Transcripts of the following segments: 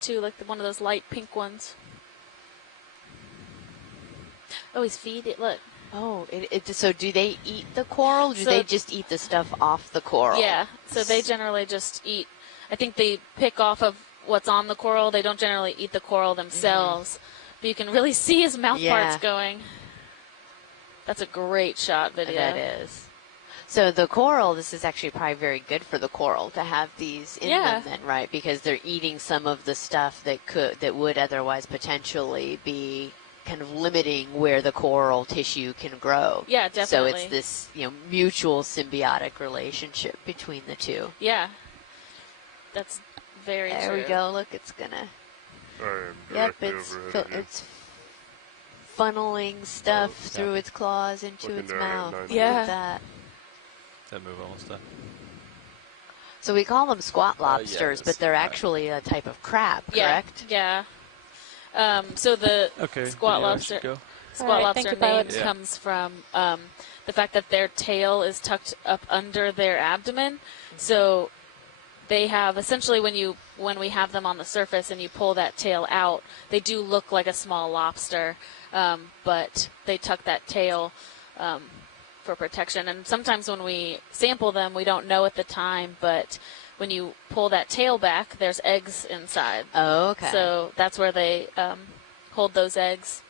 too, like one of those light pink ones. Oh, he's feeding it. Look. Oh, so do they eat the coral? Or do they just eat the stuff off the coral? Yeah, so they generally just eat. I think they pick off of what's on the coral. They don't generally eat the coral themselves. But you can really see his mouth parts going. That's a great shot video. That is. So the coral, this is actually probably very good for the coral to have these in them then, right? Because they're eating some of the stuff that would otherwise potentially be kind of limiting where the coral tissue can grow. Yeah, definitely. So it's this, mutual symbiotic relationship between the two. Yeah. That's very true. There we go. Look, it's gonna. Yep, it's funneling stuff through its claws into its mouth. Yeah. That move almost done. So we call them squat lobsters, but they're actually a type of crab, correct? Yeah. So the squat lobster name comes from the fact that their tail is tucked up under their abdomen. So they have essentially when we have them on the surface and you pull that tail out, they do look like a small lobster, but they tuck that tail for protection. And sometimes when we sample them, we don't know at the time, but when you pull that tail back, there's eggs inside. Oh, okay. So that's where they hold those eggs.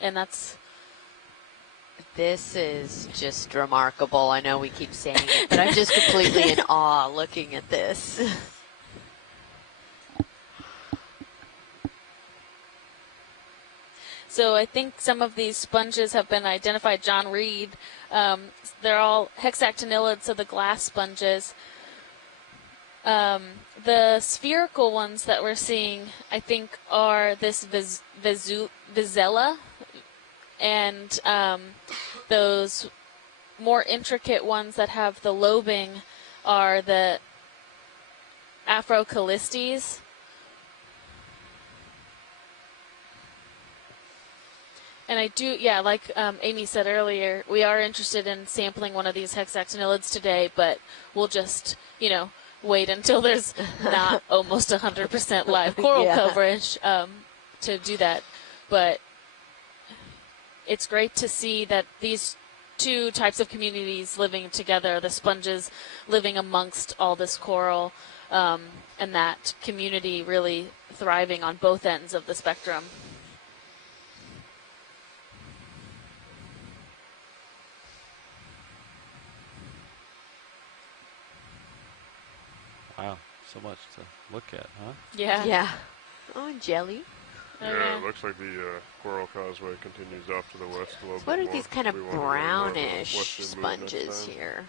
And this is just remarkable. I know we keep saying it, but I'm just completely in awe looking at this. So I think some of these sponges have been identified. John Reed, they're all hexactinellid, so the glass sponges. The spherical ones that we're seeing, I think, are this Vizella, and those more intricate ones that have the lobing are the Afrocalistes. And I do, like Amy said earlier, we are interested in sampling one of these hexactinellids today, but we'll just, wait until there's not almost 100% live coral coverage to do that. But it's great to see that these two types of communities living together, the sponges living amongst all this coral, and that community really thriving on both ends of the spectrum. Wow, so much to look at, huh? Yeah. Yeah. Oh, jelly. Yeah, it looks like the coral causeway continues off to the west a little bit more. What are these kind of brownish sponges here?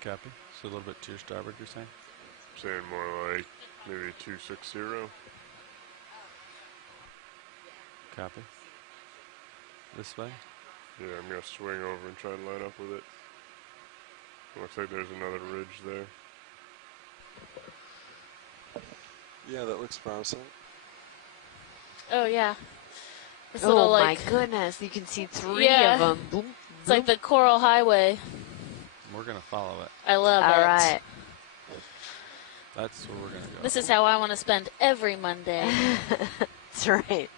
Copy. So a little bit to your starboard, you're saying? Saying more like maybe 260. Copy. This way? Yeah, I'm going to swing over and try to line up with it. Looks like there's another ridge there. Yeah, that looks promising. Oh, yeah. This oh, little, my goodness. You can see three of them. Boom, boom. It's like the Coral Highway. We're going to follow it. I love it. All right. That's where we're going to go. This is how I want to spend every Monday. That's right.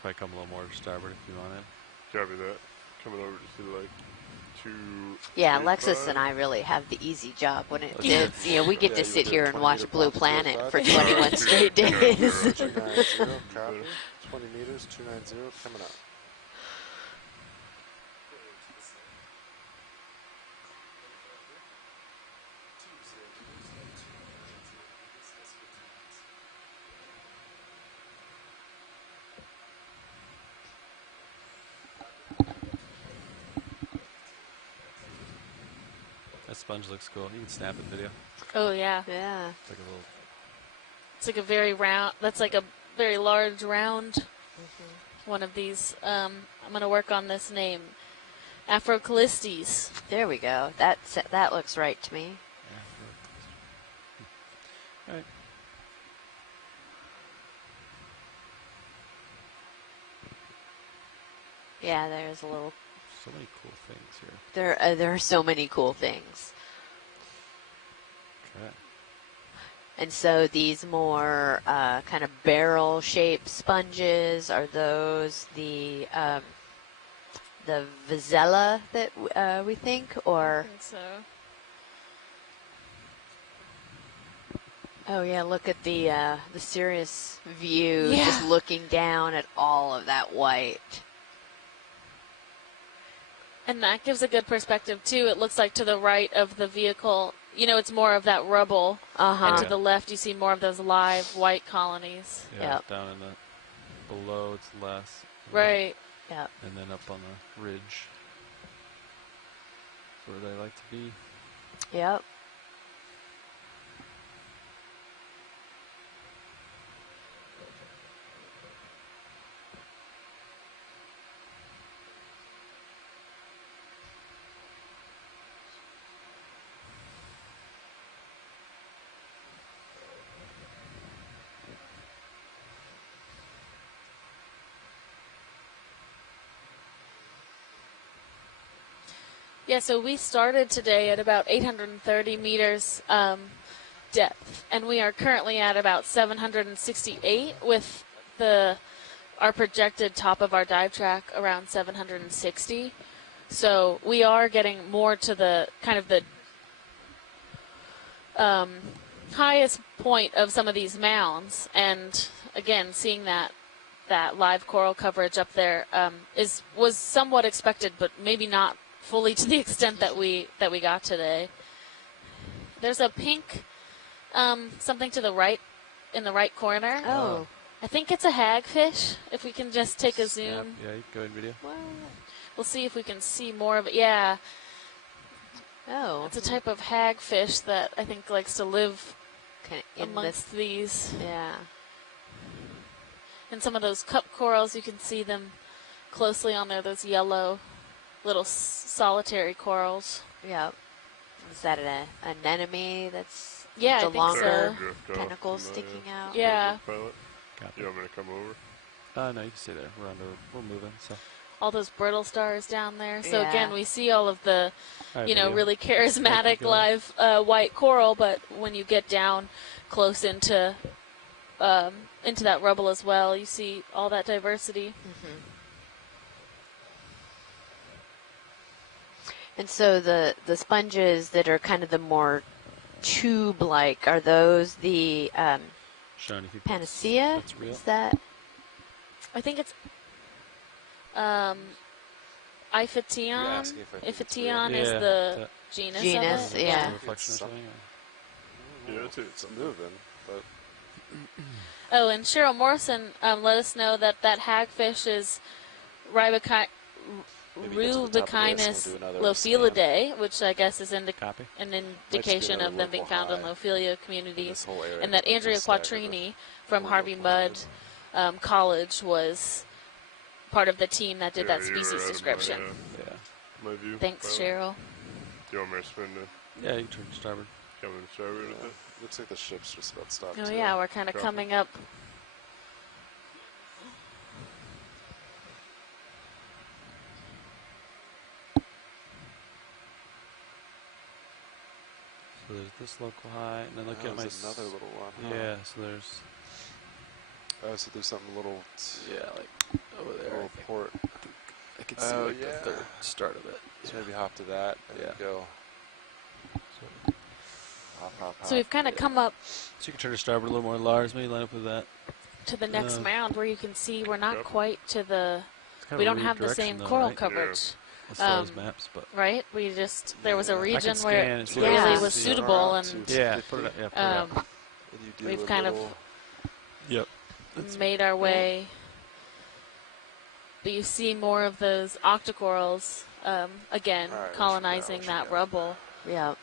If I come a little more to starboard if you want it. Copy that. Coming over to see like 2. Yeah, Alexis and I really have the easy job when it's, we get to sit here and watch Blue Planet for 21 straight days. 290, copy. 20 meters, 290, coming up. That sponge looks cool. You can snap it video. Oh, yeah. Yeah. It's like a little. It's like a very round, that's like a very large round one of these. I'm going to work on this name. Afrocalistes. There we go. That looks right to me. All right. Yeah, there's a little. So many cool things here? There are so many cool things. Okay. And so these more kind of barrel-shaped sponges, are those the Vizela that we think, or? I think so. Oh yeah, look at the serious view, just looking down at all of that white. And that gives a good perspective too. It looks like to the right of the vehicle, you know, it's more of that rubble. And to the left, you see more of those live white colonies. Yeah, down in the below, it's less. Right. Yep. And then up on the ridge, where they like to be. Yep. Yeah, so we started today at about 830 meters depth, and we are currently at about 768 with our projected top of our dive track around 760. So we are getting more to the kind of the highest point of some of these mounds, and again, seeing that live coral coverage up there was somewhat expected, but maybe not fully to the extent that we got today. There's a pink something to the right, in the right corner. Oh. I think it's a hagfish. If we can just take a zoom. Yeah, go ahead, video. We'll see if we can see more of it. Yeah. Oh. It's a type of hagfish that I think likes to live in amongst these. Yeah. And some of those cup corals, you can see them closely on there, those yellow little solitary corals. Yep. Is that an anemone that's the I think longer so. tentacles sticking out? Yeah. You want me to come over? No, you can stay there. We're moving. So. All those brittle stars down there. So again, we see all of the, really charismatic live white coral. But when you get down close into that rubble as well, you see all that diversity. Mm-hmm. And so the sponges that are kind of the more tube-like, are those the Panacea? That's real? Is that? I think it's Iphytion. Iphytion is the genus of it. Yeah. Yeah, it's moving, but. Oh, and Cheryl Morrison let us know that hagfish is Rubichinus Lophelidae, which I guess is an indication of them being found in Lophelia communities, and that Andrea Quattrini from Harvey Mudd College was part of the team that did that species description. My view. Thanks, Cheryl. Do you want me to spin the? Yeah, you turn to starboard. Coming to starboard. Looks like the ship's just about stopped. Oh yeah, we're kind of coming up. So there's this local high, and then look at my another little one. Yeah, so there's. Oh, so there's something little. Yeah, like over there. Little port. I can see like the third start of it. So maybe hop to that and then go. Hop. So we've kind of come up. So you can turn to starboard a little more, Lars. Maybe line up with that. To the next mound, where you can see we're not quite to the. Kind we of don't have the same coral coverage. Those maps, but right, there was a region where it really was suitable, and put it up. We've kind of made our way. But you see more of those octocorals again colonizing that rubble. Yeah.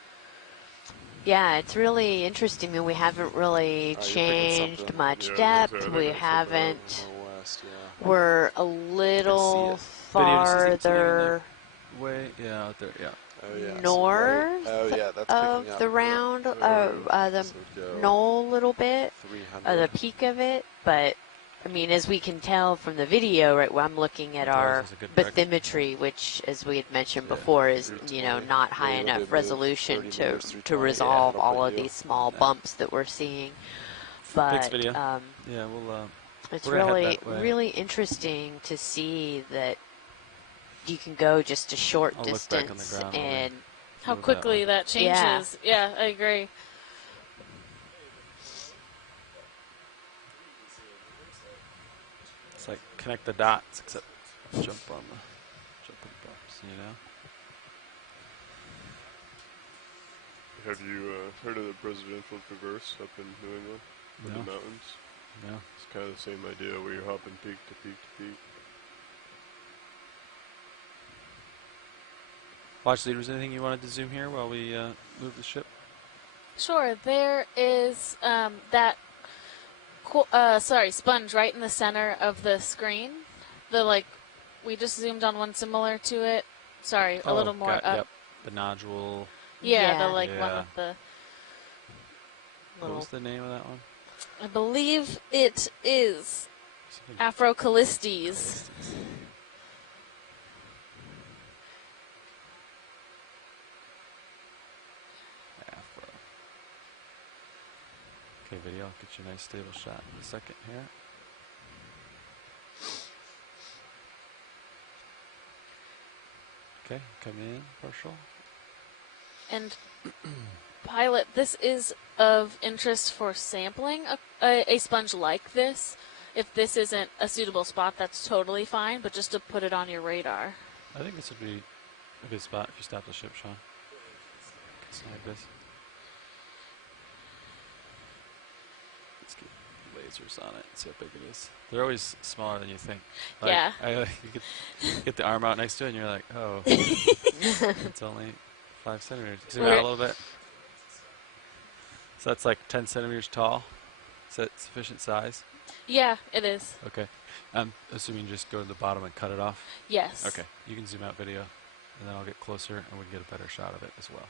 Yeah, it's really interesting. I mean, we haven't really changed much depth. We haven't. We're a little farther. Out there, north of the round, the knoll a little bit, the peak of it, but I mean, as we can tell from the video, right, where I'm looking at our bathymetry, which, as we had mentioned before, is, you know, not high enough resolution to resolve all of these small bumps that we're seeing. But yeah, we'll. It's really interesting to see that you can go just a short distance and how quickly that changes. Yeah, I agree. It's like connect the dots, except jump on the bumps, you know? Have you heard of the presidential traverse up in New England? In the mountains? No. It's kind of the same idea where you're hopping peak to peak to peak. Watch leaders, anything you wanted to zoom here while we move the ship? Sure. There is that sponge right in the center of the screen. We just zoomed on one similar to it. Sorry, a little more up. Yep. The nodule. Yeah, one with the. What was the name of that one? I believe it is Afrocalistes. Okay, video, I'll get you a nice stable shot in a second here. Okay, come in, partial. And pilot, this is of interest for sampling a sponge like this. If this isn't a suitable spot, that's totally fine, but just to put it on your radar. I think this would be a good spot if you stop the ship, Sean. Something like this. Let's get lasers on it and see how big it is. They're always smaller than you think. Like, yeah. You get the arm out next to it and you're like, oh, it's only 5 centimeters. Zoom out a little bit. So that's like 10 centimeters tall. Is that sufficient size? Yeah, it is. Okay. I'm assuming you just go to the bottom and cut it off? Yes. Okay. You can zoom out video, and then I'll get closer and we can get a better shot of it as well.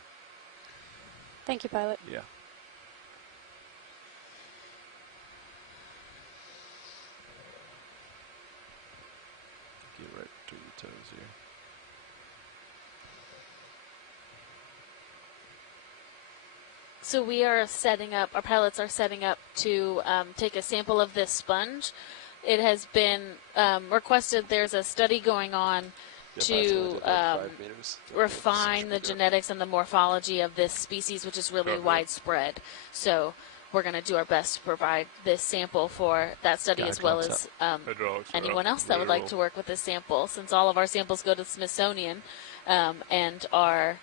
Thank you, pilot. Yeah. Get right between the toes here. So we are setting up, our pilots are setting up to take a sample of this sponge. It has been requested, there's a study going on to refine the genetics and the morphology of this species, which is really widespread. So we're going to do our best to provide this sample for that study, as well as anyone else that would like to work with this sample, since all of our samples go to the Smithsonian and are...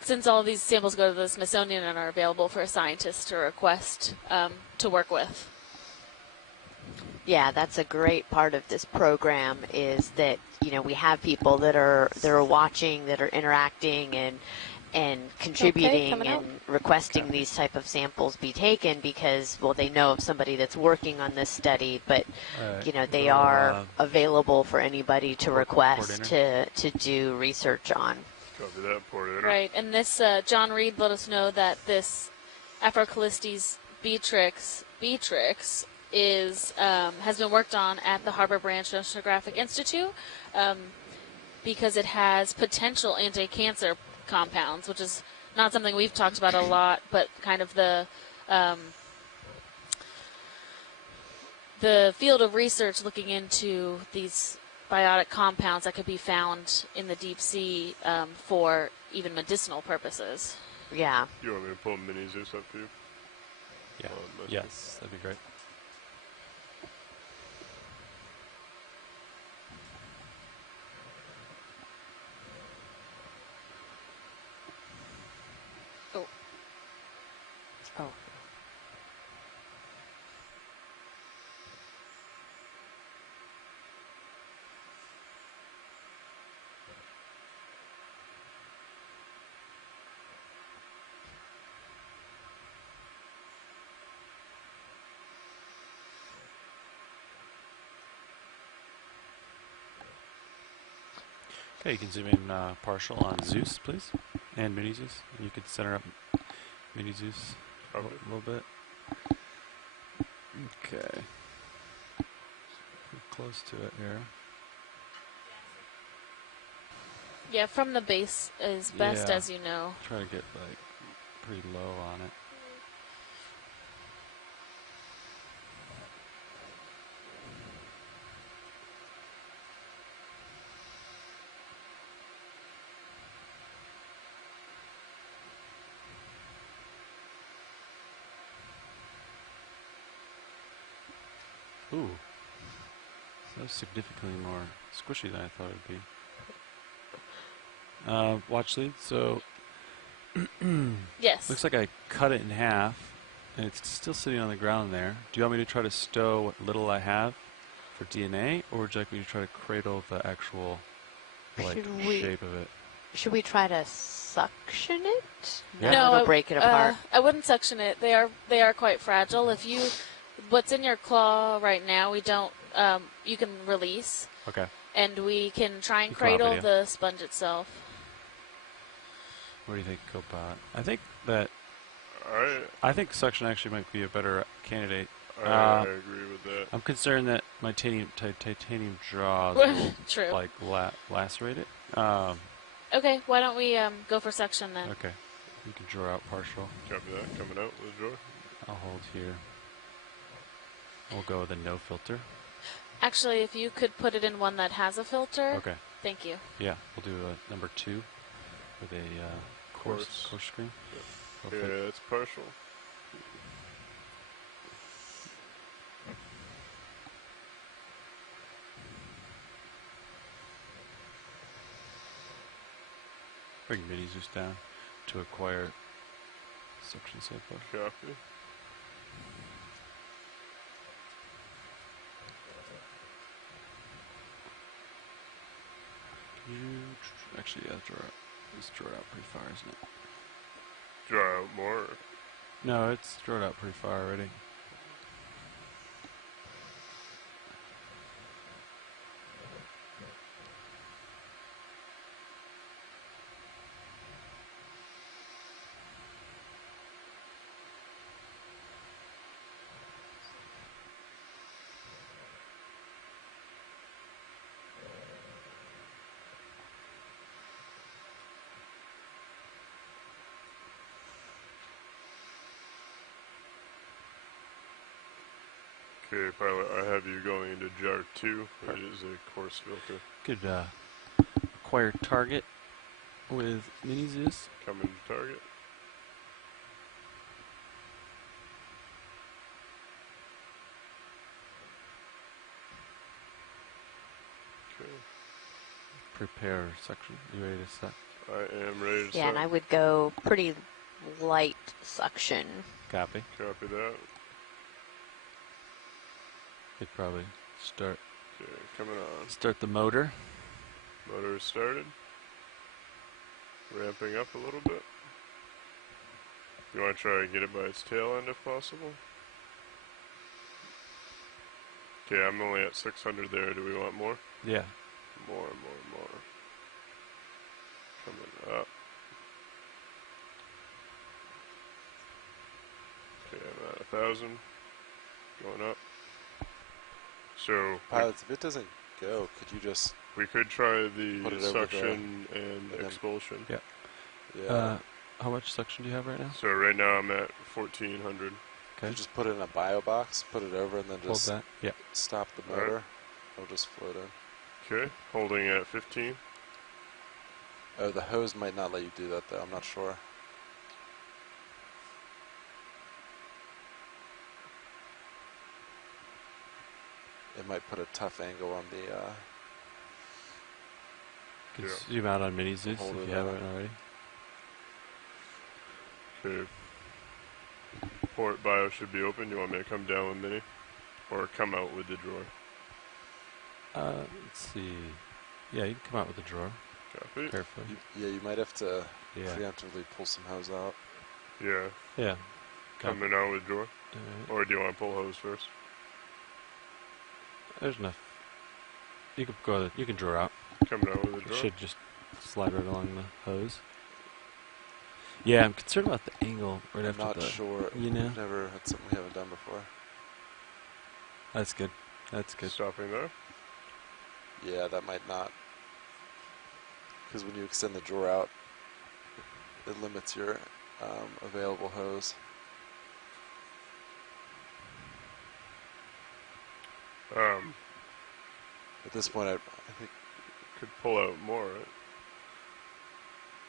since all of these samples go to the Smithsonian and are available for a scientist to request to work with. Yeah, that's a great part of this program, is that, you know, we have people that are watching, that are interacting and contributing and requesting these type of samples be taken because, well, they know of somebody that's working on this study, but you know, they are available for anybody to request to do research on. Copy that, Porter. Right, and this, John Reed let us know that this Afrocalistes beatrix is has been worked on at the Harbor Branch Oceanographic Institute because it has potential anti-cancer compounds, which is not something we've talked about a lot, but kind of the field of research looking into these biotic compounds that could be found in the deep sea for even medicinal purposes. Yeah. You want me to pull Mini Zeus up for you? Yeah. Yes, that'd be great. Oh. Oh. Okay, you can zoom in partial on Zeus, please, and Mini Zeus. You could center up Mini Zeus a little bit. Okay. Pretty close to it here. Yeah, from the base is best, as you know. Try to get like pretty low on it. Ooh, that was significantly more squishy than I thought it would be. Watch lead, so yes. Looks like I cut it in half, and it's still sitting on the ground there. Do you want me to try to stow what little I have for DNA, or would you like me to try to cradle the actual shape of it? Should we try to suction it? Yeah. No, it'll break it apart. I wouldn't suction it. They are quite fragile. If you, what's in your claw right now, we don't. You can release. Okay. And we can try and cradle the sponge itself. What do you think, Copilot? I think suction actually might be a better candidate. I agree with that. I'm concerned that my titanium jaws will True. like lacerate it. Okay, why don't we go for suction then? Okay, you can draw out partial. Copy that. Coming out with a drawer. I'll hold here. We'll go with a no filter. Actually, if you could put it in one that has a filter. Okay. Thank you. Yeah, we'll do a number 2 with a coarse screen. Yep. Yeah, it's partial. Bring mini Zeus down to acquire suction sample. Copy. Actually, yeah, it's drawn out pretty far, isn't it? Draw out more? Or? No, it's drawn out pretty far already. Okay, pilot, I have you going into jar 2, which is a coarse filter. Good acquire target with mini Zeus. Coming to target. Okay. Prepare suction. You ready to suck? I am ready to suck. Yeah, and I would go pretty light suction. Copy. Copy that. Could probably start. Okay, coming on. Start the motor. Motor is started. Ramping up a little bit. You want to try and get it by its tail end if possible? Okay, I'm only at 600 there. Do we want more? Yeah. More. Coming up. Okay, I'm at 1,000. Going up. So, pilots, if it doesn't go, could you just... We could try the suction and expulsion. Yeah. Yeah. How much suction do you have right now? So right now I'm at 1,400. Okay. You just put it in a bio box, put it over, and then just hold that. Yeah. Stop the motor. It'll just float in. Okay, holding at 15. Oh, the hose might not let you do that though. I'm not sure. It might put a tough angle on the. You can zoom out on mini Zeus if you haven't already. Okay. Port bio should be open. You want me to come down with mini? Or come out with the drawer? Let's see. Yeah, you can come out with the drawer. Copy. Carefully. You might have to preemptively pull some hose out. Yeah. Yeah. Coming out with drawer? Or do you want to pull hose first? There's enough. You can go. You can draw out. Coming out with the drawer? It should just slide right along the hose. Yeah, I'm concerned about the angle right after the... I'm not sure. You know? We've never had something we haven't done before. That's good. That's good. Stopping there. Yeah, that might not. Because when you extend the drawer out, it limits your available hose. At this point, I think could pull out more, right?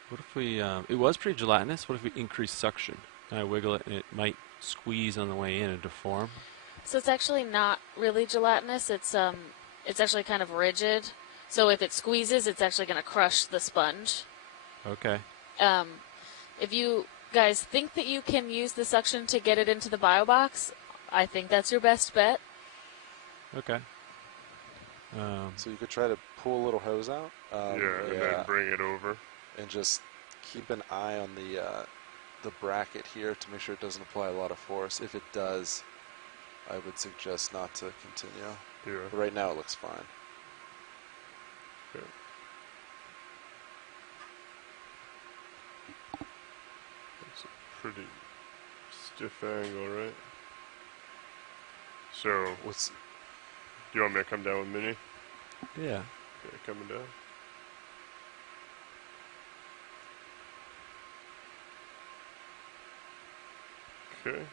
What if we, it was pretty gelatinous. What if we increase suction? And I wiggle it and it might squeeze on the way in and deform? So it's actually not really gelatinous. It's actually kind of rigid. So if it squeezes, it's actually going to crush the sponge. Okay. If you guys think that you can use the suction to get it into the bio box, I think that's your best bet. Okay. So you could try to pull a little hose out. And then bring it over. And just keep an eye on the bracket here to make sure it doesn't apply a lot of force. If it does, I would suggest not to continue. Yeah. But right now it looks fine. Okay. That's a pretty stiff angle, right? So, do you want me to come down with Mini? Yeah. Okay, coming down. Okay.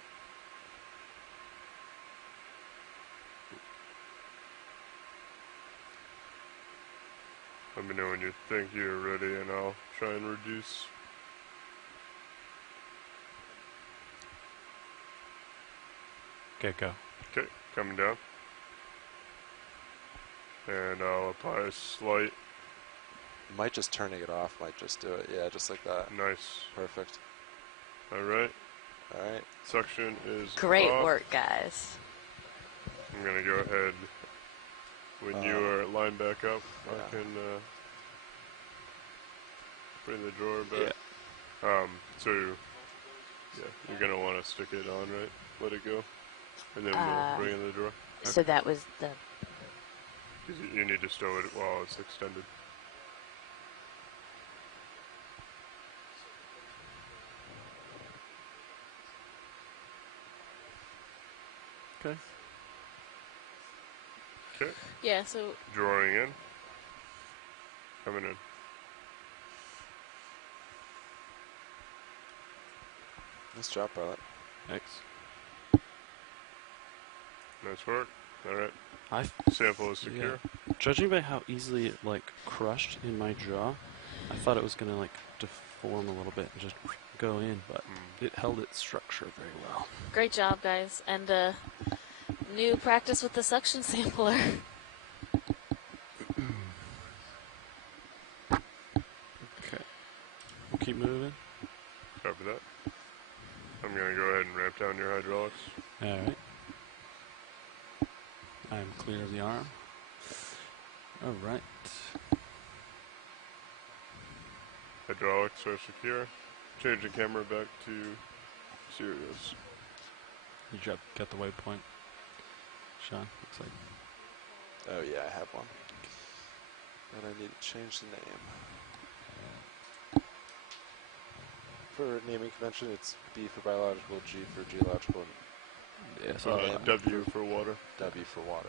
Let me know when you think you're ready and I'll try and reduce. Okay, go. Okay, coming down. And I'll apply a slight. Might just turning it off, might just do it. Yeah, just like that. Nice. Perfect. Alright. Alright. Suction is Great off. work, guys. I'm going to go ahead. When you are lined back up, I can bring the drawer back. Yeah. So, yeah, you're going to want to stick it on, right? Let it go. And then we'll bring in the drawer. So that was the... You need to stow it while it's extended. Okay. Okay. Yeah, so... Drawing in. Coming in. Nice job, pilot. Thanks. Nice work. All right. I Sample is secure. Yeah. Judging by how easily it like crushed in my jaw, I thought it was gonna like deform a little bit and just go in, but it held its structure very well. Great job, guys. And new practice with the suction sampler. Okay. We'll keep moving. Copy that. I'm going to go ahead and ramp down your hydraulics. Alright. I'm clear of the arm. Alright. Hydraulics are secure. Change the camera back to serious. You got the waypoint. Sean, looks like. Oh yeah, I have one. But I need to change the name. For naming convention, it's B for biological, G for geological, and Yeah, so W for water. W for water.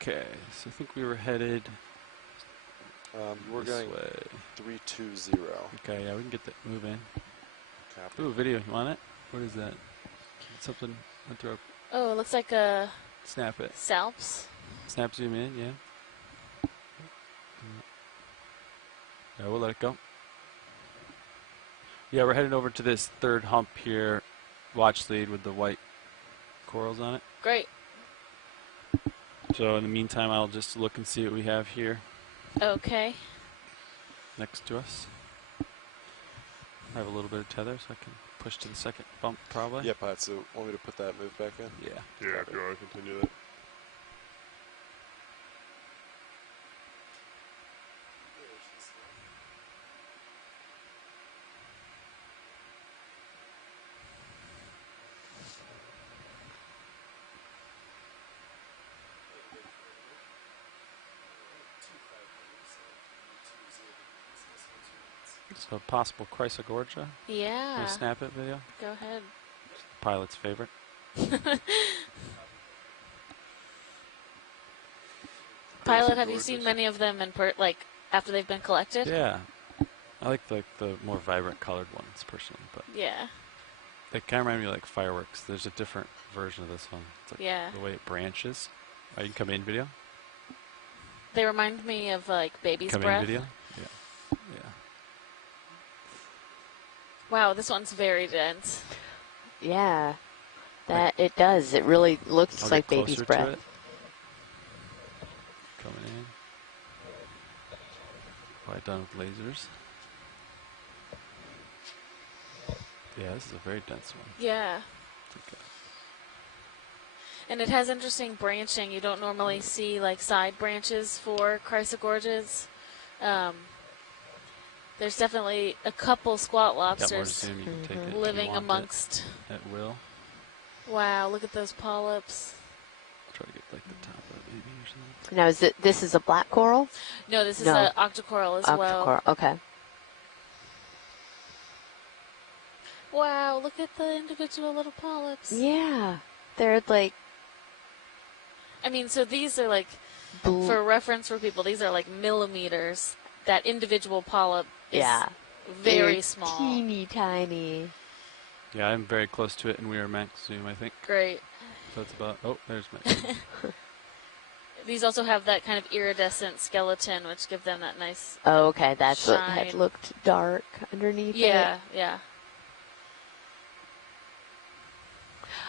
Okay, so I think we were headed We're this going way. 320. Okay, yeah, we can get that moving. Copy. Ooh, video. You want it? What is that? Something went through. Oh, it looks like a... Snap it. Salps. Snap zoom in, yeah. Yeah, we'll let it go. Yeah, we're heading over to this third hump here. Watch lead with the white corals on it. Great. So in the meantime, I'll just look and see what we have here Okay. next to us. I have a little bit of tether, so I can push to the second bump probably. Yeah, Pat, so want me to put that move back in? Yeah. Yeah, if you want to continue that. So possible Chrysogorgia. Yeah. Want to snap it video? Go ahead. Pilot's favorite. Pilot, have you seen many of them in after they've been collected? Yeah. I like the more vibrant colored ones personally, but yeah, they kind of remind me of like fireworks. There's a different version of this one. It's like the way it branches. Oh, you can come in video? They remind me of like baby's come breath. In video? Yeah. Wow, this one's very dense. Yeah, it does. It really looks like baby's breath. Coming in. Quite done with lasers. Yeah, this is a very dense one. Yeah. And it has interesting branching. You don't normally see like side branches for chrysogorges. There's definitely a couple squat lobsters living amongst. At will. Wow, look at those polyps. Try to get like the top of it maybe or something. Now, this is a black coral? No, this is an octocoral as well. Octocoral, okay. Wow, look at the individual little polyps. Yeah, they're like... I mean, so these are like, for reference for people, these are like millimeters. That individual polyp is very small. Teeny tiny. Yeah, I'm very close to it, and we are max zoom, I think. Great. So it's about... Oh, there's max zoom. These also have that kind of iridescent skeleton, which give them that nice Oh, okay. That's shine. what had looked dark underneath it. Yeah.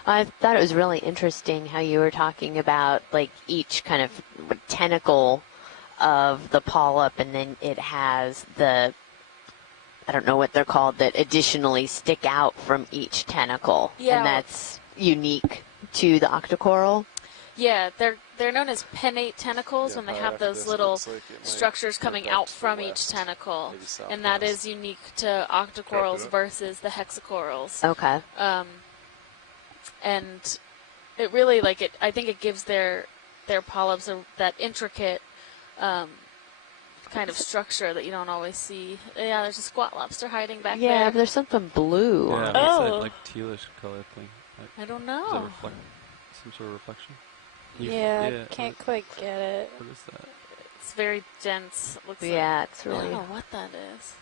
I thought it was really interesting how you were talking about like each kind of tentacle of the polyp, and then it has the, I don't know what they're called, that additionally stick out from each tentacle. Yeah. And that's unique to the octocoral. Yeah, they're known as pennate tentacles when they have those little structures coming out from each tentacle, and that is unique to octocorals versus the hexacorals. Okay. And it really I think it gives their polyps that intricate kind of structure that you don't always see. Yeah, there's a squat lobster hiding back there. Yeah, but there's something blue. Yeah, on what's that like tealish color thing? I don't know. Is that some sort of reflection? Yeah, I can't quite get it. What is that? It's very dense. It looks it's really... I don't know what that is.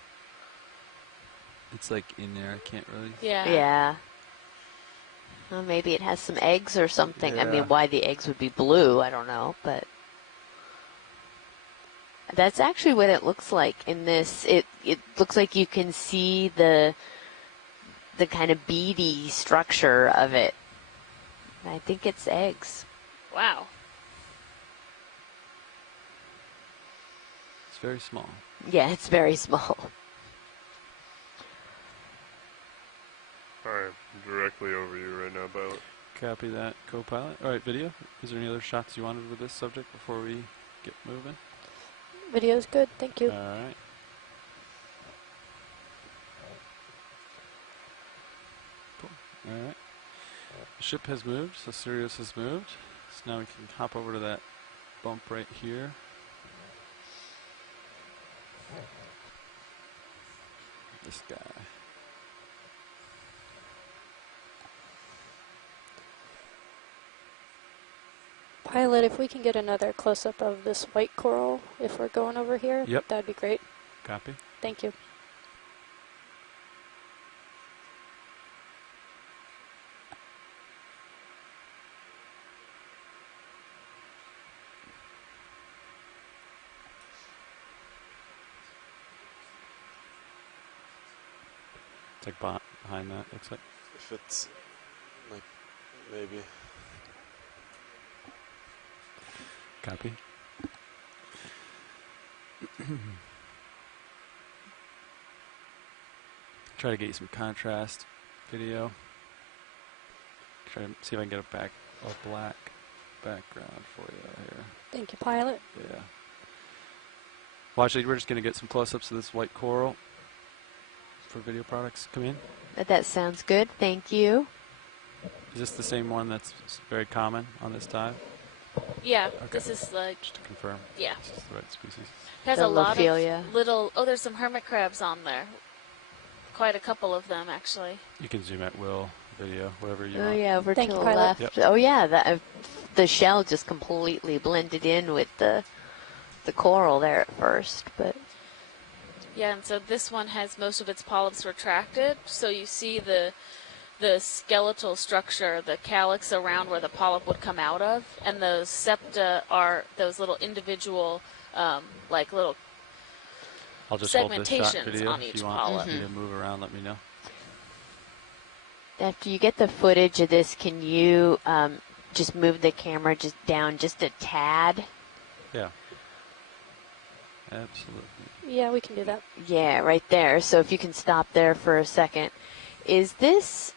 It's like in there. I can't really... Yeah. Well, maybe it has some eggs or something. Yeah. I mean, why the eggs would be blue, I don't know, but... That's actually what it looks like in this. It looks like you can see the kind of beady structure of it. I think it's eggs. Wow. It's very small. Yeah, it's very small. Alright, directly over you right now, Pilot. Copy that, co-pilot. Alright, video. Is there any other shots you wanted with this subject before we get moving? Video's good, thank you. Alright. Cool. Alright. The ship has moved, so Sirius has moved. So now we can hop over to that bump right here. This guy. Pilot, if we can get another close-up of this white coral, if we're going over here, that'd be great. Copy. Thank you. It's like behind that, looks like. If it's like maybe. Copy. Try to get you some contrast video. Try to see if I can get a black background for you here. Thank you, Pilot. Yeah. Well, actually, we're just going to get some close-ups of this white coral for video products. Come in. That sounds good. Thank you. Is this the same one that's very common on this dive? Yeah, okay. This is like... Just to confirm. Yeah. This is the right species. It has a lot of little... Oh, there's some hermit crabs on there. Quite a couple of them, actually. You can zoom at will. video, whatever you want. Oh yeah, over Thank to you, the pilot. left. Yep. Oh yeah, the shell just completely blended in with the coral there at first, but Yeah, and so this one has most of its polyps retracted, so you see the skeletal structure, the calyx around where the polyp would come out of, and those septa are those little individual, like little I'll just hold this shot segmentations video. on If each you want polyp. me to move around, let me know. after you get the footage of this, can you just move the camera just down just a tad? Yeah. Absolutely. Yeah, we can do that. Yeah, right there. So if you can stop there for a second. Is this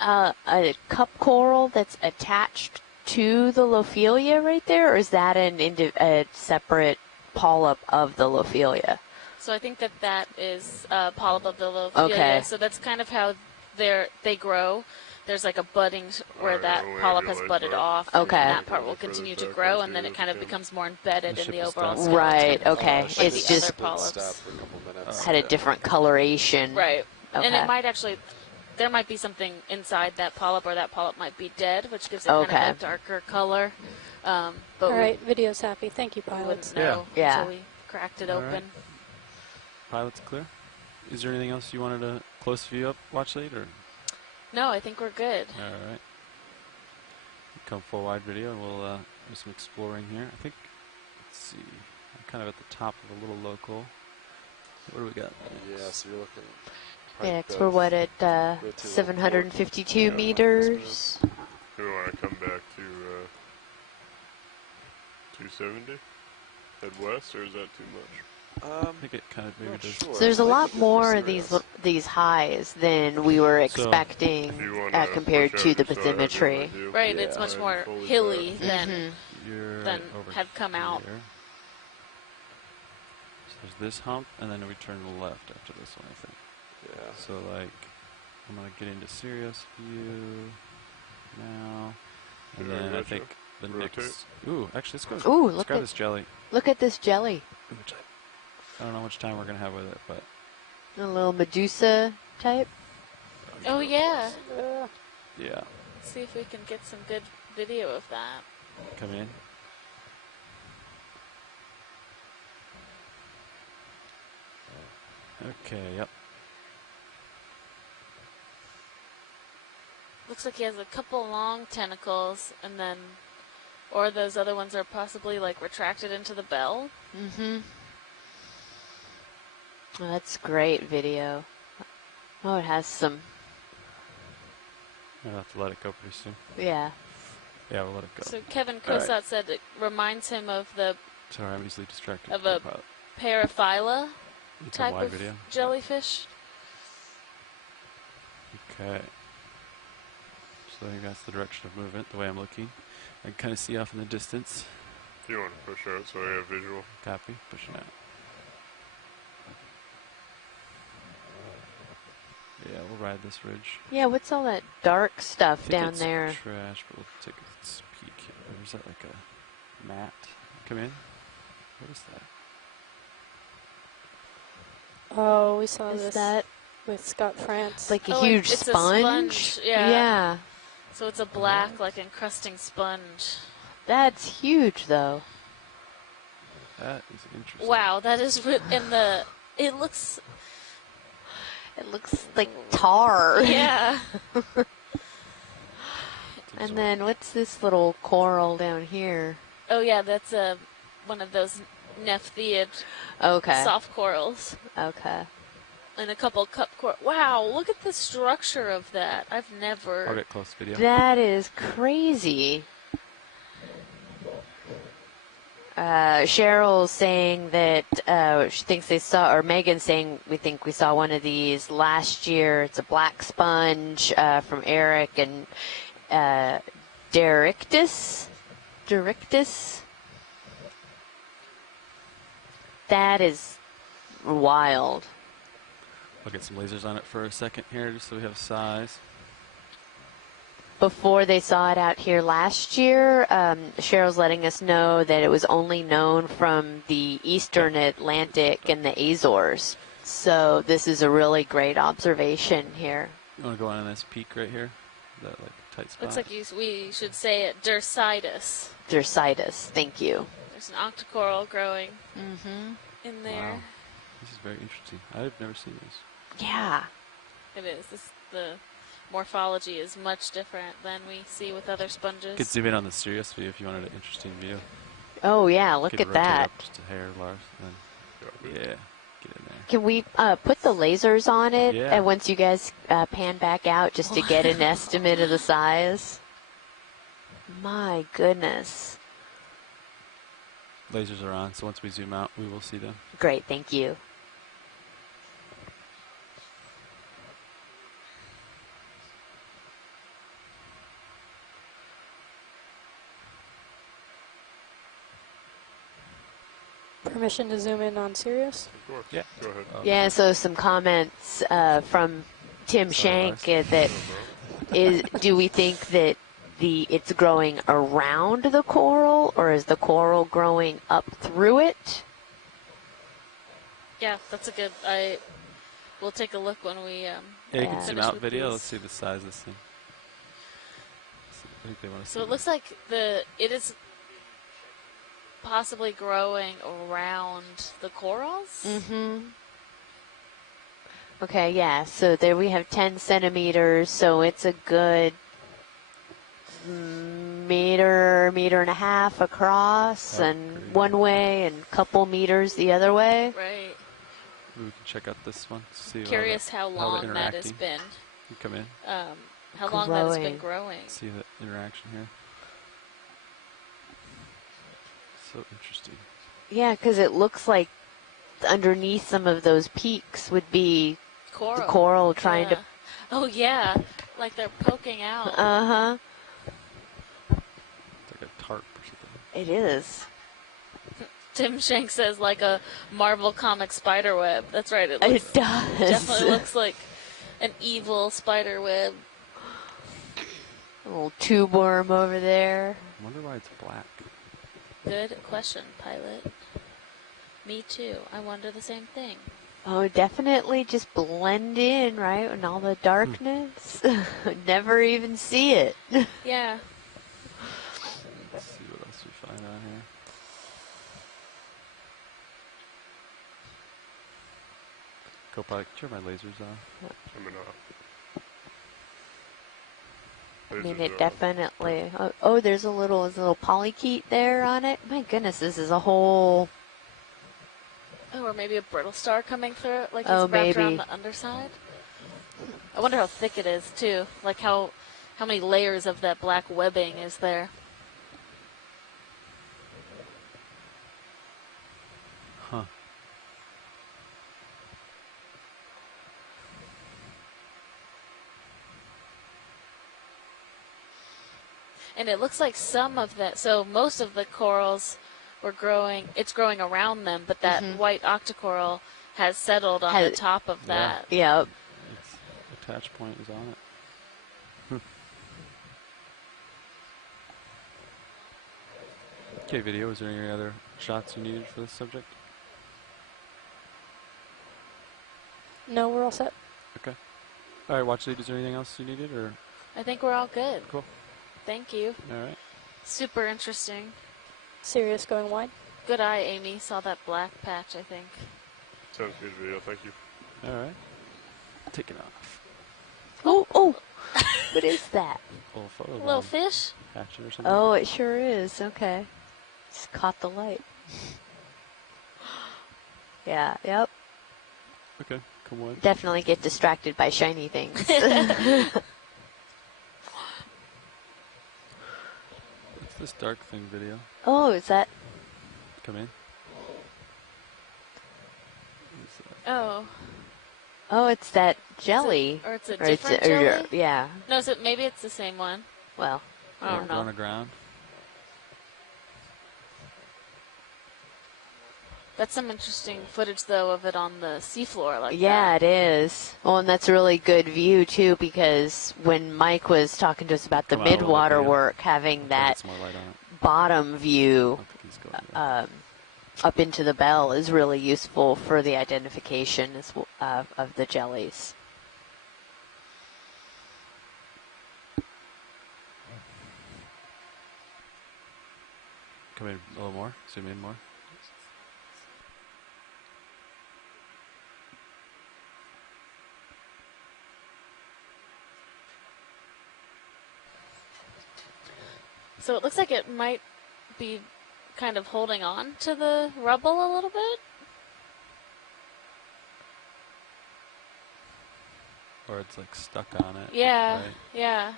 a cup coral that's attached to the Lophelia right there, or is that a separate polyp of the Lophelia? So I think that is a polyp of the Lophelia. Okay. So that's kind of how they grow. There's like a budding where that polyp has budded off. Okay. And that part will continue to grow, and then it kind of becomes more embedded in the overall skeleton. Right, okay. Like It's the just other polyps. had a different coloration. Right. Okay. And it might actually, there might be something inside that polyp, or that polyp might be dead, which gives it kind of a darker color. But all right, video's happy. Thank you, we pilots. wouldn't know Yeah. until we cracked it open. Right. Pilot's clear. Is there anything else you wanted a close view up watch lead, or? No, I think we're good. All right. Come full wide video, and we'll do some exploring here. I think, let's see, I'm kind of at the top of a little local. What do we got? Yeah, so you're looking. Yeah, we're what at 752 meters. Do we want to come back to 270? Head west, or is that too much? I think it kind of maybe does. So there's a lot more of these highs than we were expecting compared to the bathymetry. Right, it's much more hilly than over had come out. here. So there's this hump, and then we turn left after this one, I think. Yeah. So like, I'm gonna get into Sirius view now, and then I think the next. Ooh, actually, let's go. Ooh, let's grab this jelly. Look at this jelly. Which I don't know how much time we're gonna have with it, but A little Medusa type. Oh yeah. yeah. Let's see if we can get some good video of that. Come in. Okay. Yep. Looks like he has a couple long tentacles, and then, or those other ones are possibly like retracted into the bell. Mm-hmm. Oh, that's great video. Oh, it has some. I'll have to let it go pretty soon. Yeah. Yeah, we'll let it go. So Kevin Kosat said it reminds him of the Sorry, I'm easily distracted. of a paraphylla it's type a wide of video. jellyfish. Okay. So I think that's the direction of movement, the way I'm looking. I can kind of see off in the distance. If you want to push out so I have visual. Copy. Pushing out. Yeah, we'll ride this ridge. Yeah, what's all that dark stuff I think down it's there? trash, but we'll take a peek. Or is that like a mat? Come in. What is that? Oh, we saw Is this that with Scott France. like a Oh, huge it's sponge? a sponge, yeah. Yeah. So it's a black, like encrusting sponge. That's huge, though. That is interesting. Wow, that is in the. It looks. It looks like tar. Yeah. And then what's this little coral down here? Oh yeah, that's one of those nephtheid Okay. soft corals. Okay. And a couple cup coral. Wow, look at the structure of that. I've I'll never. get close video. That is crazy. Cheryl's saying that she thinks they saw, or Megan's saying we think we saw one of these last year. It's a black sponge from Eric and Derictus. That is wild. I'll get some lasers on it for a second here, just so we have size. Before they saw it out here last year, Cheryl's letting us know that it was only known from the eastern Atlantic and the Azores. So this is a really great observation here. You want to go on this peak right here? that like tight spot. Looks like we should say it Dersitis. Dersitis, thank you. There's an octocoral growing in there. Wow. This is very interesting. I've never seen this. Yeah. It is. The morphology is much different than we see with other sponges. You could zoom in on the Sirius view if you wanted an interesting view. Oh, yeah, look at that. Up just a hair, Lars. And then, yeah, get in there. Can we put the lasers on it? Yeah. And once you guys pan back out just to get an estimate of the size? My goodness. Lasers are on, so once we zoom out, we will see them. Great, thank you. Permission to zoom in on Sirius? Of course. Yeah. Go ahead. Yeah, so some comments from Tim Shank that do we think that it's growing around the coral, or is the coral growing up through it? Yeah, that's a good. We'll take a look when we. Yeah, you can zoom out video. Let's see the size of this thing. I think they want to see. So it looks like it is possibly growing around the corals. Mm-hmm. Okay, yeah. So there we have 10 centimeters. So it's a good meter and a half across, and one way, and a couple meters the other way. Right. We can check out this one. See Curious how long that has been. You come in. How long that has been growing. See the interaction here. So interesting. Yeah, because it looks like underneath some of those peaks would be coral. The coral trying to. Oh yeah, like they're poking out. Uh huh. It's like a tarp or something. It is. Tim Shank says like a Marvel comic spider web. That's right. It does. Definitely looks like an evil spider web. A little tube worm over there. I wonder why it's black. Good question, Pilot. Me too. I wonder the same thing. Oh, definitely just blend in, right? And all the darkness. Never even see it. Yeah. Let's see what else we find on here. Copilot, turn my lasers on. Coming off. I mean, it definitely. Oh, there's a little polychaete there on it. My goodness, this is a whole. Oh, or maybe a brittle star coming through it, like it's wrapped around the underside. I wonder how thick it is too. Like how many layers of that black webbing is there? Huh. And it looks like some of that. So most of the corals were growing. It's growing around them, but that white octocoral has settled on the top of that. Yep. Its attach point is on it. Okay, video. Is there any other shots you needed for this subject? No, we're all set. Okay. All right, watch lead. Is there anything else you needed, or? I think we're all good. Cool. Thank you. All right. Super interesting. Sirius going wide. Good eye, Amy. Saw that black patch, I think. Sounds good video. Thank you. All right. Taking off. Oh. What is that? Little photo. Little fish? Hatchet or something. Oh, it sure is. Okay. Just caught the light. Yeah, yep. Okay, come on. Definitely get distracted by shiny things. What's this dark thing video? Oh, is that? Come in. Oh. Oh, it's that jelly. Or it's a different jelly? Yeah. No, maybe it's the same one. Well, I don't know. On the ground. That's some interesting footage, though, of it on the seafloor like that. Yeah, it is. Well, and that's a really good view, too, because when Mike was talking to us about the mid-water work, having that bottom view up into the bell is really useful for the identification of the jellies. Come in a little more. Zoom in more. So it looks like it might be kind of holding on to the rubble a little bit. Or it's like stuck on it. Yeah, right? yeah.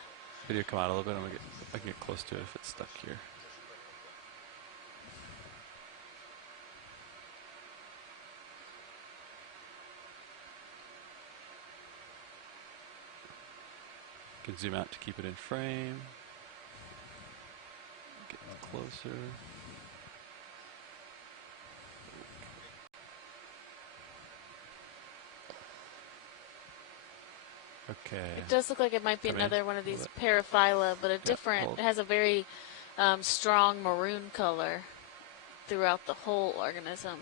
Video come out a little bit. I can get close to it if it's stuck here. You can zoom out to keep it in frame. Getting closer. Okay. It does look like it might be another one of these paraphylla, but a different. It has a very strong maroon color throughout the whole organism.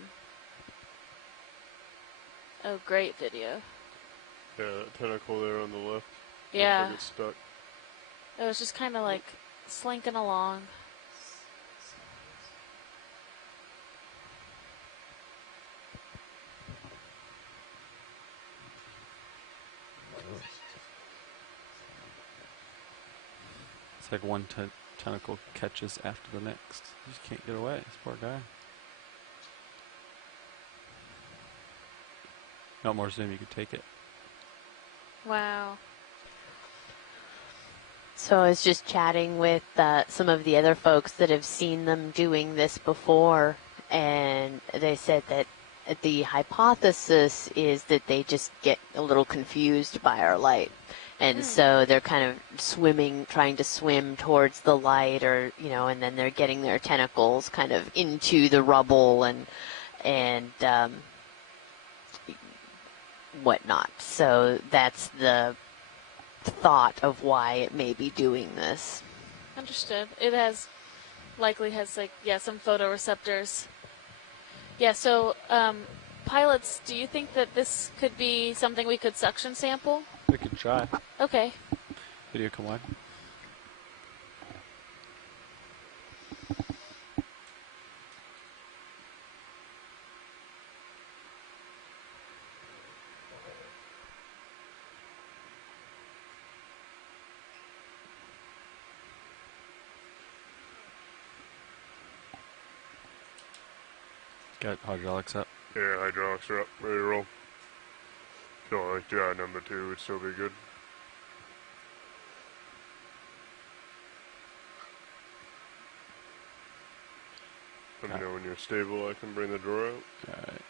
Oh, great video. Yeah, that tentacle there on the left. Yeah. Looks like it's stuck. It was just kind of like slinking along. It's like one tentacle catches after the next. You just can't get away. This poor guy. No more zoom, you could take it. Wow. So I was just chatting with some of the other folks that have seen them doing this before, and they said that the hypothesis is that they just get a little confused by our light. And so they're kind of swimming, trying to swim towards the light, or, you know, and then they're getting their tentacles kind of into the rubble and whatnot. So that's the thought of why it may be doing this. Understood. It likely has like, some photoreceptors. Yeah, so pilots, do you think that this could be something we could suction sample? We could try. Okay. Video come on. Got hydraulics up? Yeah, hydraulics are up. Ready to roll. Feel like number 2 would still be good. Let me know when you're stable. I can bring the drawer out. Alright.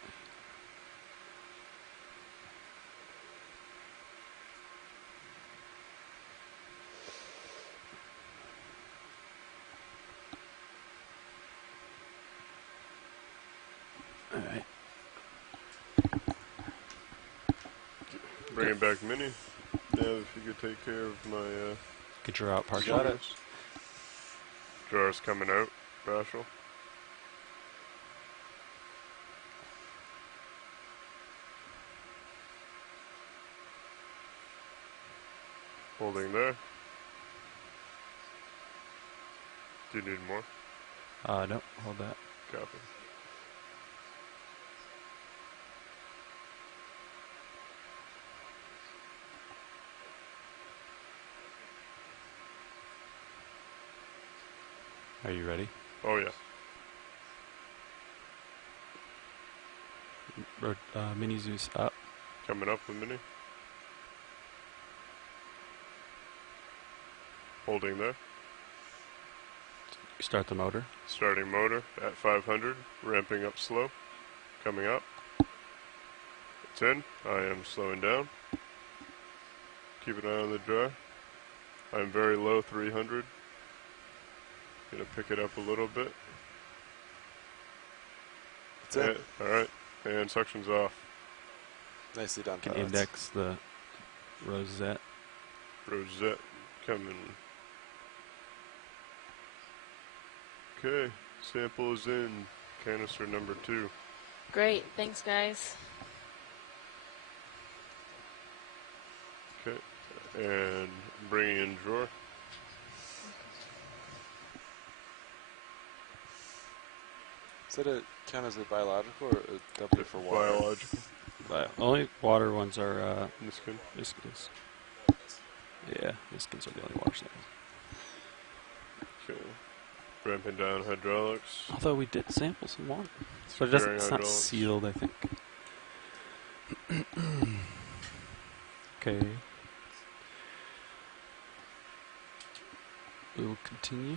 Alright. Bringing back Minnie. Now, if you could take care of my. Get your out part. Got it. Jar's coming out, Bashel. Holding there. Do you need more? No, hold that. Copy. Are you ready? Oh, yeah. Mini Zeus up. Coming up with Minnie. Holding there. Start the motor. Starting motor at 500. Ramping up slow. Coming up. It's in. I am slowing down. Keep an eye on the jar. I'm very low, 300. Gonna pick it up a little bit. That's it. Alright. And suction's off. Nicely done, Can pilots. index the rosette. Rosette coming. Okay. Sample is in. Canister number 2. Great. Thanks, guys. Okay. And bringing in drawer. Does that count as a biological or a W for water? Biological. Only water ones are Niskin. Niskins. Yeah, Niskins are the only water samples. Okay. Ramping down hydraulics. Although we did sample some water. But it doesn't, it's not sealed, I think. Okay. We will continue.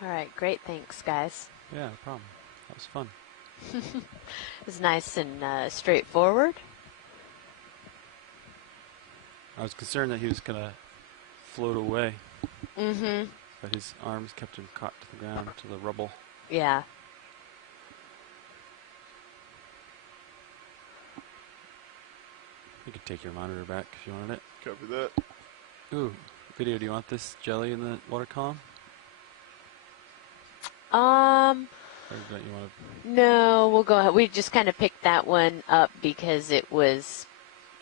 All right, great. Thanks, guys. Yeah, no problem. That was fun. It was nice and straightforward. I was concerned that he was going to float away. Mm-hmm. But his arms kept him caught to the ground, to the rubble. Yeah. You could take your monitor back if you wanted it. Copy that. Ooh, video, do you want this jelly in the water column? Or don't you want to? No, we'll go ahead. We just kind of picked that one up because it was...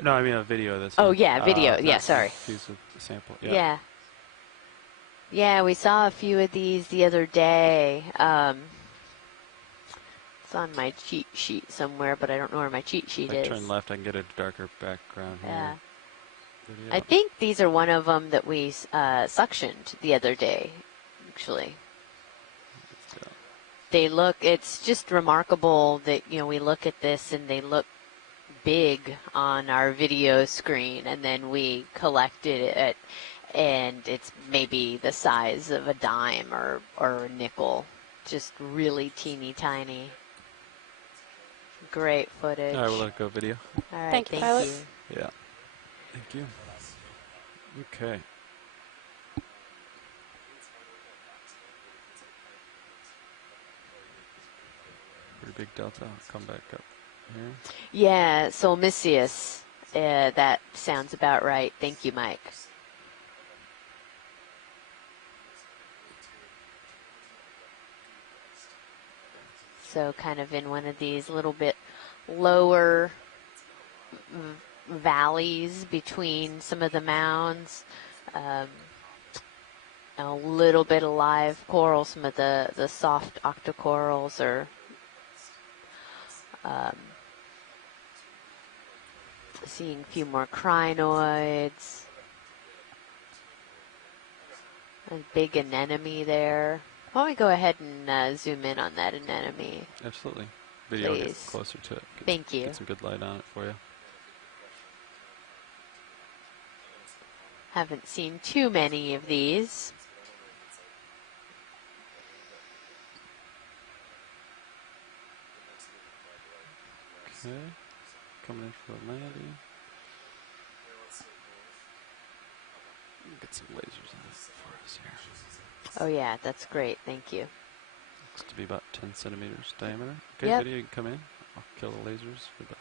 No, I mean a video of this. Oh, yeah, video. Yeah, sorry. Confused with the sample. Yeah. Yeah. Yeah, we saw a few of these the other day. It's on my cheat sheet somewhere, but I don't know where my cheat sheet is. If I turn left, I can get a darker background here. Yeah. Video. I think these are one of them that we suctioned the other day, actually. They look, it's just remarkable that, you know, we look at this and they look big on our video screen, and then we collected it and it's maybe the size of a dime or a nickel. Just really teeny tiny. Great footage. All right, we'll let it go video. All right, thank you, pilot. Yeah. Thank you. Okay. Pretty big delta. I'll come back up here. Yeah, Solmisius. That sounds about right. Thank you, Mike. So kind of in one of these little bit lower valleys between some of the mounds. A little bit of live coral. Some of the soft octocorals are seeing a few more crinoids. A big anemone there. Why don't we go ahead and zoom in on that anemone? Absolutely. Video will get Please. closer to it. Thank you. Get some good light on it for you. Haven't seen too many of these. Okay. Coming in for a landing. Get some lasers on this for us here. Oh yeah, that's great. Thank you. Looks to be about 10 centimeters diameter. Okay, Yep. video, you can come in. I'll kill the lasers for the...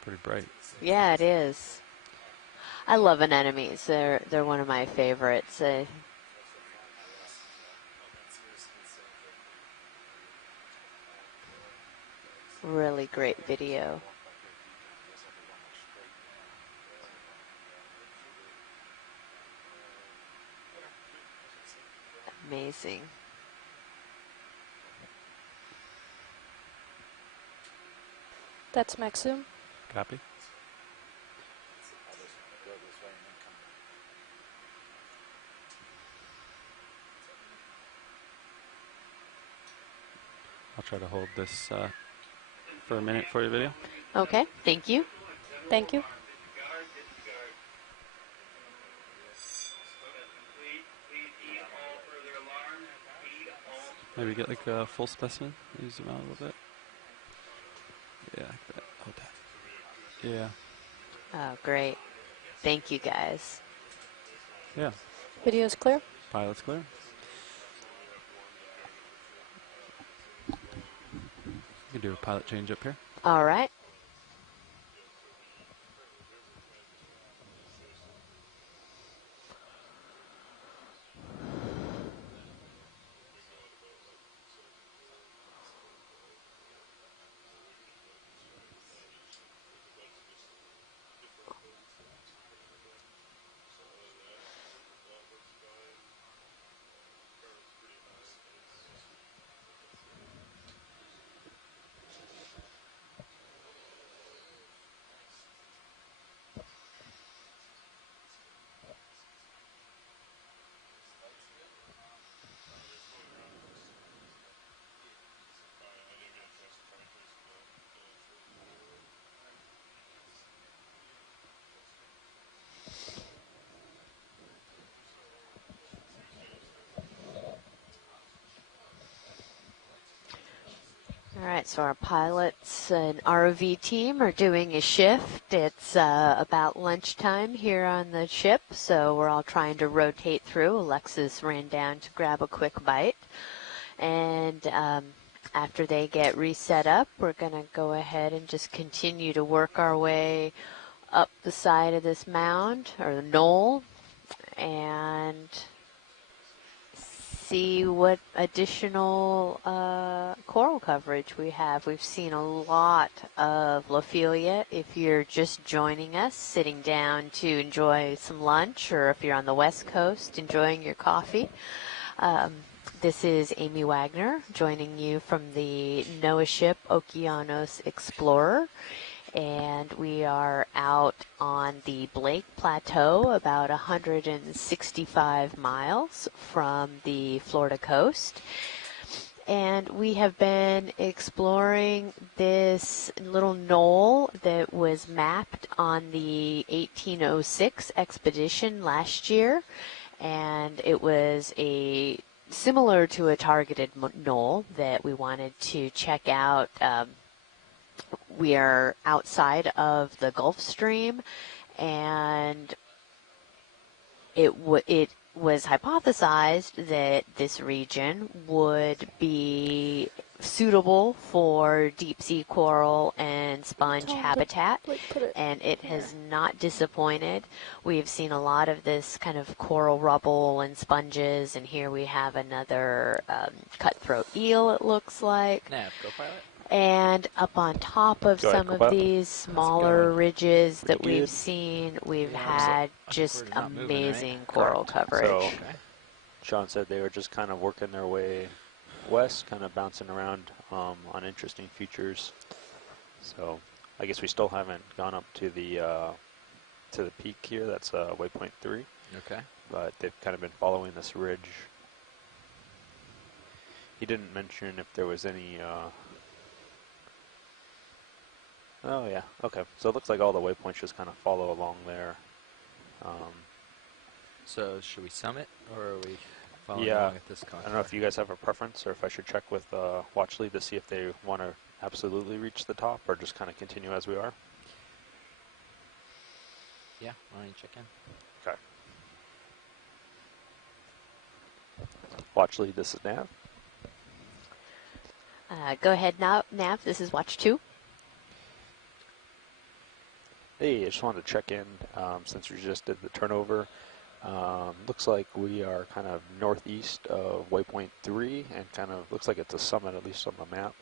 Pretty bright. Yeah, it is. I love anemones. They're one of my favorites. Really great video. Amazing. That's Maxim. Copy. I'll try to hold this for a minute for your video. Okay, thank you. Thank you. Maybe get like a full specimen. Maybe zoom out a little bit. Yeah, like that. Hold that. Yeah. Oh, great. Thank you, guys. Yeah. Video's clear. Pilot's clear. You can do a pilot change up here. All right. All right, so our pilots and ROV team are doing a shift. It's about lunchtime here on the ship, so we're all trying to rotate through. Alexis ran down to grab a quick bite. And after they get reset up, we're going to go ahead and just continue to work our way up the side of this mound, or the knoll, and see what additional coral coverage we have. We've seen a lot of Lophelia. If you're just joining us, sitting down to enjoy some lunch, or if you're on the West Coast enjoying your coffee, this is Amy Wagner joining you from the NOAA ship Okeanos Explorer. And we are out on the Blake Plateau, about 165 miles from the Florida coast. And we have been exploring this little knoll that was mapped on the 1806 expedition last year. And it was similar to a targeted knoll that we wanted to check out. We are outside of the Gulf Stream, and it was hypothesized that this region would be suitable for deep-sea coral and sponge habitat, and it has not disappointed. We've seen a lot of this kind of coral rubble and sponges, and here we have another cutthroat eel, it looks like. Nav, go pilot. And up on top of some of these smaller ridges that we've seen, we've had just amazing coral coverage. So, Sean said they were just kind of working their way west, kind of bouncing around on interesting features. So, I guess we still haven't gone up to the peak here. That's waypoint 3. Okay. But they've kind of been following this ridge. He didn't mention if there was any. Oh yeah, okay. So it looks like all the waypoints just kind of follow along there. So should we summit, or are we following along at this contour? I don't know if you guys have a preference, or if I should check with Watchley to see if they want to absolutely reach the top, or just kind of continue as we are. Yeah, why don't you check in? Okay. Watchley, this is Nav. Go ahead now, Nav. This is Watch 2. Hey, I just wanted to check in since we just did the turnover. Looks like we are kind of northeast of waypoint 3, and kind of looks like it's a summit, at least on the map.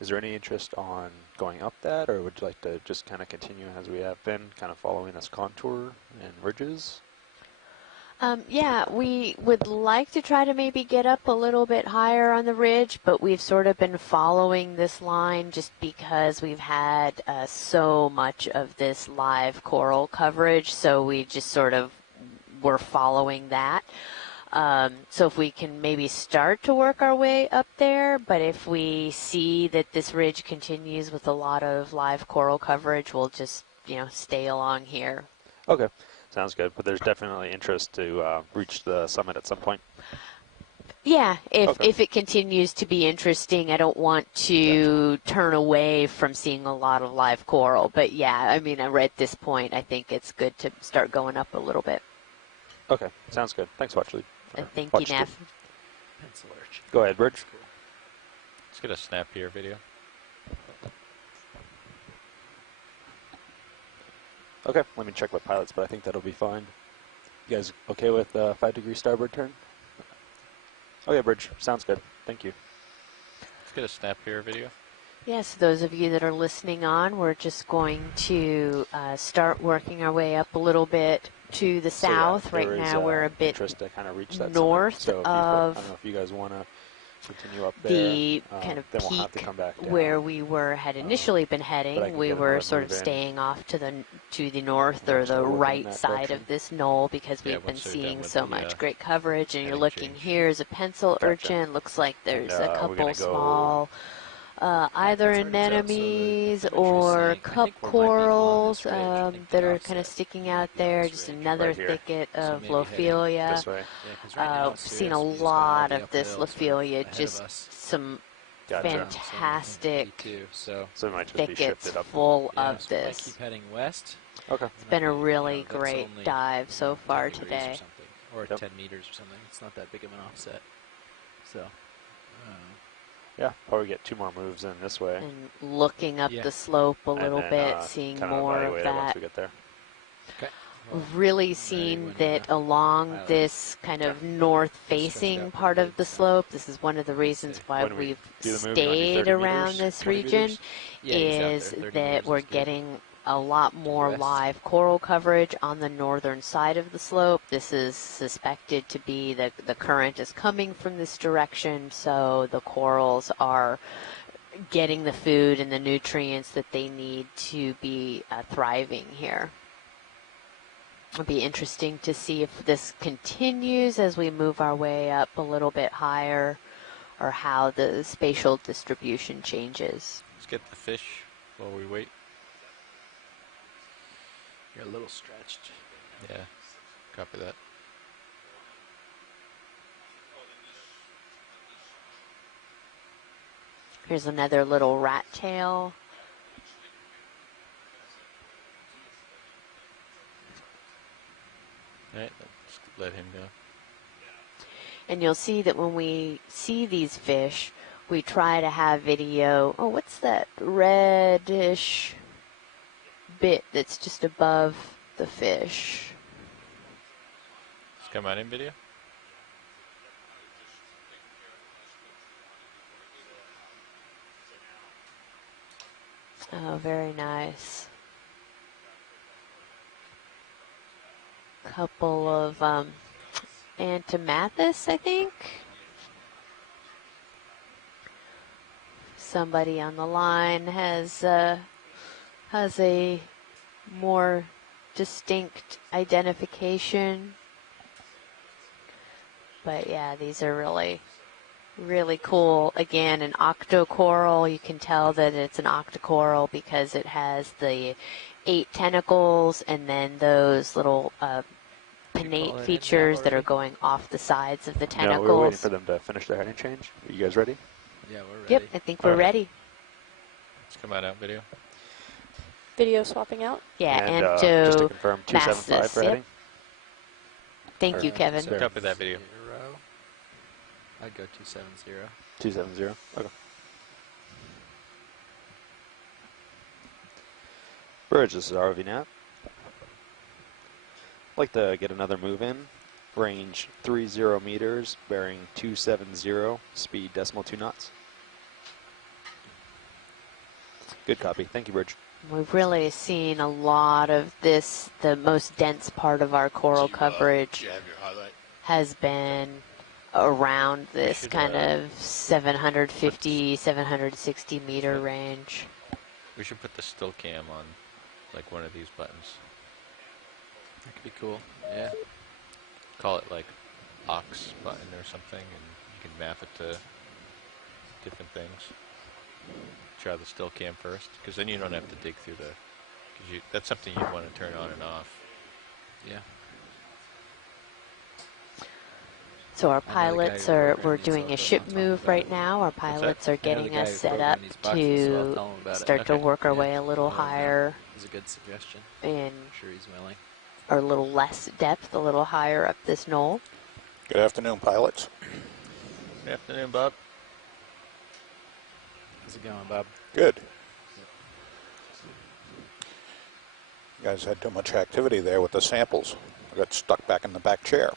Is there any interest on going up that, or would you like to just kind of continue as we have been, kind of following this contour and ridges? Yeah, we would like to try to maybe get up a little bit higher on the ridge, but we've sort of been following this line just because we've had so much of this live coral coverage, so we just sort of were following that. So if we can maybe start to work our way up there, but if we see that this ridge continues with a lot of live coral coverage, we'll just, stay along here. Okay. Sounds good, but there's definitely interest to reach the summit at some point. Yeah, if it continues to be interesting, I don't want to turn away from seeing a lot of live coral. But yeah, I mean, at this point, I think it's good to start going up a little bit. Okay, sounds good. Thanks, Watchley. Thank you, Nav. Pencil arch. Go ahead, Bridge. Cool. Let's get a snap here video. Okay, let me check with pilots, but I think that'll be fine. You guys okay with 5-degree starboard turn? Okay, Bridge. Sounds good. Thank you. Let's get a snap here video. Yes, those of you that are listening on, we're just going to start working our way up a little bit to the south. Yeah, right now we're a bit interest to kind of reach that north so of I don't know if you guys want to continue up there. The kind of then we'll have to peak come back down. where we had initially been heading. We were sort of staying off to the north or the right side of this knoll because we've been seeing so much great coverage. And you're looking here is a pencil urchin. Looks like there's a couple small either anemones or cup corals that are kind of sticking out there. Just another thicket of Lophelia. Seen a lot of this Lophelia, just some fantastic so it might just be shifted up. full of so this. keep heading west. Okay. It's been a really great dive so far 10 today. Or 10 meters or something. It's not that big of an offset. So, yeah, probably get 2 more moves in this way. And looking up the slope a little bit, seeing more of that. Once we get there. Okay. Really seen that along this kind of north-facing part of the slope, this is one of the reasons why we've stayed around this region, is that we're getting a lot more live coral coverage on the northern side of the slope. This is suspected to be the current is coming from this direction, so the corals are getting the food and the nutrients that they need to be thriving here. It'll be interesting to see if this continues as we move our way up a little bit higher, or how the spatial distribution changes. Let's get the fish while we wait. You're a little stretched. Yeah, copy that. Here's another little rat tail. All right, let's let him go. And you'll see that when we see these fish, we try to have video. Oh, what's that reddish bit that's just above the fish? Let's come out in video. Oh, very nice. Couple of Antemathus, I think. Somebody on the line has a more distinct identification. But yeah, these are really, really cool. Again, an octocoral. You can tell that it's an octocoral because it has the 8 tentacles and then those little pinnate features that are going off the sides of the tentacles. No, we're waiting for them to finish their heading change. Are you guys ready? Yeah, we're ready. Yep, I think we're ready. Let's come out video. Video swapping out? Yeah, and just to confirm, 275 for heading? Thank you, Kevin. Copy that video. I'd go 270. 270, okay. Bridge, this is ROV Nat. I'd like to get another move in. Range 30 meters, bearing 270, speed .2 knots. Good copy. Thank you, Bridge. We've really seen a lot of this. The most dense part of our coral coverage has been around this kind of 750, 760 meter range. We should put the still cam on like one of these buttons. That could be cool. Yeah. Call it like Ox button or something, and you can map it to different things. Try the still cam first, because then you don't have to dig through the. Because that's something you want to turn on and off. Yeah. So our pilots we're doing a ship move right now. Our pilots are getting us set up to start to work our way a little higher. It's a good suggestion. And I'm sure he's willing. Or a little less depth, a little higher up this knoll. Good afternoon, pilots. Good afternoon, Bob. How's it going, Bob? Good. You guys had too much activity there with the samples. I got stuck back in the back chair.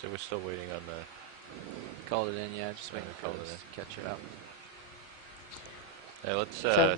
So we're still waiting on the. Called it in, yeah. Just waiting for it to catch it up. Hey, let's. So another